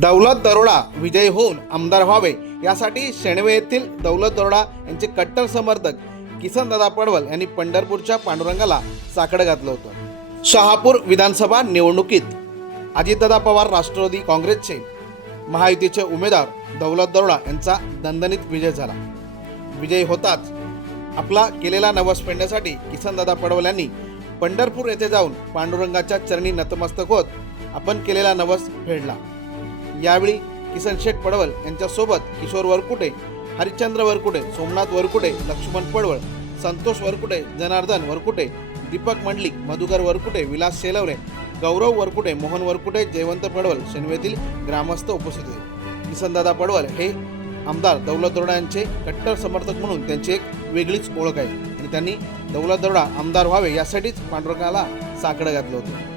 दौलत दरोडा विजयी होऊन आमदार व्हावे यासाठी शेणवे येथील दौलत दरोडा यांचे कट्टर समर्थक किसनदादा पडवल यांनी पंढरपूरच्या पांडुरंगाला साकडं घातलं होतं. शहापूर विधानसभा निवडणुकीत अजितदादा पवार राष्ट्रवादी काँग्रेसचे महायुतीचे उमेदवार दौलत दरोडा यांचा दणदणीत विजय झाला. विजयी होताच आपला केलेला नवस फेडण्यासाठी किसनदादा पडवल यांनी पंढरपूर येथे जाऊन पांडुरंगाच्या चरणी नतमस्तक होत आपण केलेला नवस फेडला. यावेळी किसन शेख पडवल यांच्यासोबत किशोर वरकुटे हरिश्चंद्र वरकुटे सोमनाथ वरकुटे लक्ष्मण पडवळ संतोष वरकुटे जनार्दन वरकुटे दीपक मंडलिक मधुकर वरकुटे विलास शेलवरे गौरव वरकुटे मोहन वरकुटे जयवंत पडवल शेनवेतील ग्रामस्थ उपस्थित होते. किसनदादा पडवल हे आमदार दौलत दरोडा यांचे कट्टर समर्थक म्हणून त्यांची एक वेगळीच ओळख आहे. आणि त्यांनी दौलत दौडा आमदार व्हावे यासाठीच पांडुरंगाला साकडं घातलं होतं.